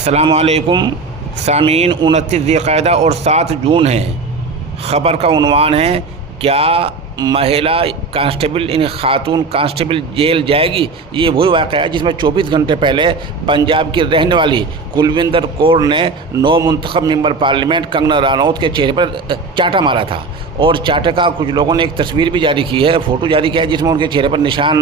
अस्सलाम वालेकुम सामीन। 29 ज़िलक़अदा और 7 जून है। ख़बर का उन्वान है, क्या महिला कांस्टेबल यानी खातून कांस्टेबल जेल जाएगी। ये वही वाक़या है जिसमें 24 घंटे पहले पंजाब की रहने वाली कुलविंदर कौर ने नौ मुंतखब मेंबर पार्लियामेंट कंगना रनौत के चेहरे पर चाटा मारा था। और चाटे का कुछ लोगों ने एक तस्वीर भी जारी की है, फ़ोटो जारी किया है जिसमें उनके चेहरे पर निशान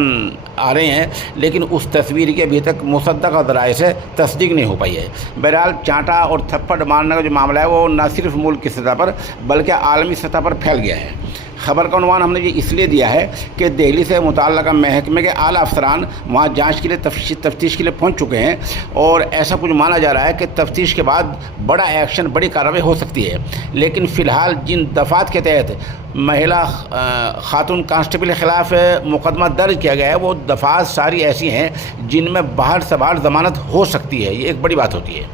आ रहे हैं, लेकिन उस तस्वीर की अभी तक मुसद्दक़ और ज़राए से तस्दीक नहीं हो पाई है। बहरहाल चाटा और थप्पड़ मारने का जो मामला है वो न सिर्फ मुल्क की सतह पर बल्कि आलमी सतह पर फैल गया है। ख़बर का उन्वान हमने ये इसलिए दिया है कि दिल्ली से मुतल्लिक़ा महकमे के आला अफसरान वहाँ जांच के लिए तफ्तीश के लिए पहुँच चुके हैं और ऐसा कुछ माना जा रहा है कि तफ्तीश के बाद बड़ा एक्शन, बड़ी कार्रवाई हो सकती है। लेकिन फ़िलहाल जिन दफ़ात के तहत महिला खातून कांस्टेबल के ख़िलाफ़ मुकदमा दर्ज किया गया है वो दफ़ात सारी ऐसी हैं जिनमें बाहर से बाहर ज़मानत हो सकती है। ये एक बड़ी बात होती है।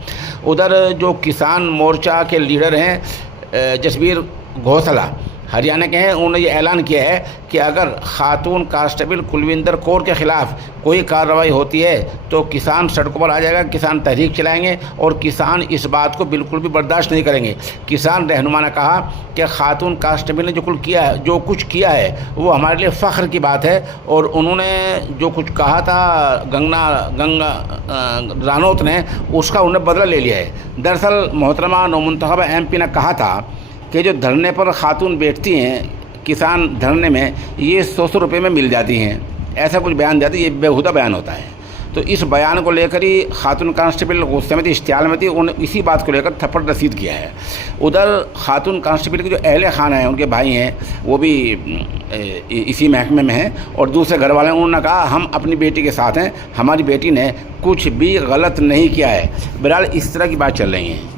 उधर जो किसान मोर्चा के लीडर हैं जसबीर घोषला हरियाणा के हैं, उन्होंने ये ऐलान किया है कि अगर खातून कांस्टेबल कुलविंदर कौर के ख़िलाफ़ कोई कार्रवाई होती है तो किसान सड़कों पर आ जाएगा, किसान तहरीक चलाएंगे और किसान इस बात को बिल्कुल भी बर्दाश्त नहीं करेंगे। किसान रहनुमा ने कहा कि खातून कांस्टेबल ने जो कुछ किया है वो हमारे लिए फ़ख्र की बात है। और उन्होंने जो कुछ कहा था गंगा रनौत ने, उसका उन्होंने बदला ले लिया है। दरअसल मोहतरमा नौमुंतखब MP ने कहा था कि जो धरने पर खातून बैठती हैं, किसान धरने में, ये 100 रुपये में मिल जाती हैं, ऐसा कुछ बयान जाती है। ये बेहुदा बयान होता है। तो इस बयान को लेकर ही खातून कांस्टेबल गुस्से में थी, इश्तियाल में थी, उन्होंने इसी बात को लेकर थप्पड़ रसीद किया है। उधर खातून कांस्टेबल के जो अहले खाना हैं, उनके भाई हैं, वो भी इसी महकमे में हैं और दूसरे घर वाले हैं। उन्होंने कहा हम अपनी बेटी के साथ हैं, हमारी बेटी ने कुछ भी गलत नहीं किया है। बहरहाल इस तरह की बात चल रही है।